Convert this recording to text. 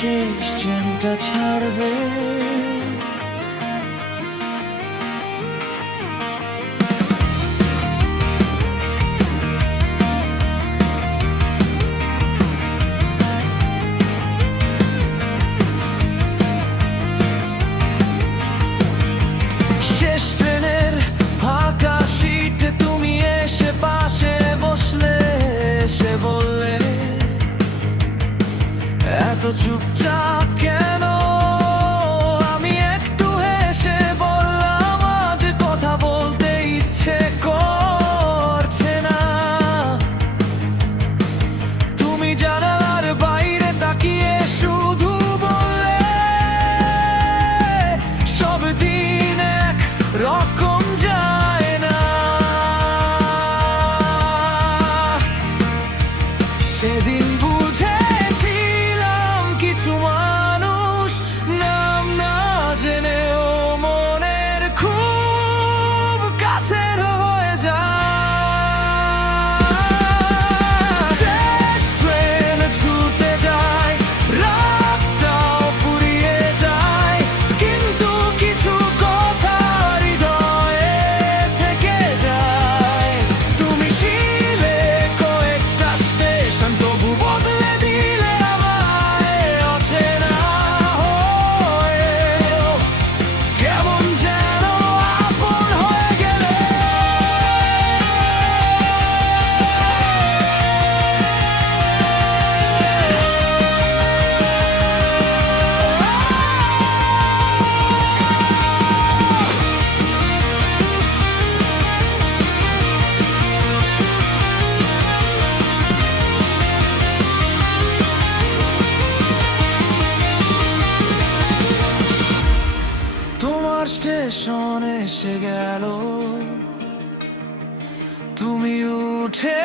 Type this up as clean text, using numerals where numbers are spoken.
শেষ ট্রেনটা ছাড়বে, শেষ ট্রেনের ফাঁকা সিটে তুমি এসে পাশে বসলে, এসে বললে এত চুপচাপ কেন। আমি একটু হেসে বললাম আজ কথা বলতে ইচ্ছে করছে না। তুমি জানালার বাইরে তাকিয়ে শুধু বললে সব দিন এক রকম যায় না। সেদিন বুঝেছিলাম কিছু মানুষ নাম না জেনেও মনের খুব কাছের হয়ে যায়। শেষ ট্রেন ছুটে যায়, রাতটাও ফুরিয়ে যায়, কিন্তু কিছু কথা হৃদয়ে থেকে যায়। তুমি ছিলে কয়েকটা স্টেশন, তবু বদলে দিলে আমায় অচেনা হয়ে, কেমন যেন আপন হয়ে গেলে। তোমার স্টেশন এসে গেল, তুমি উঠে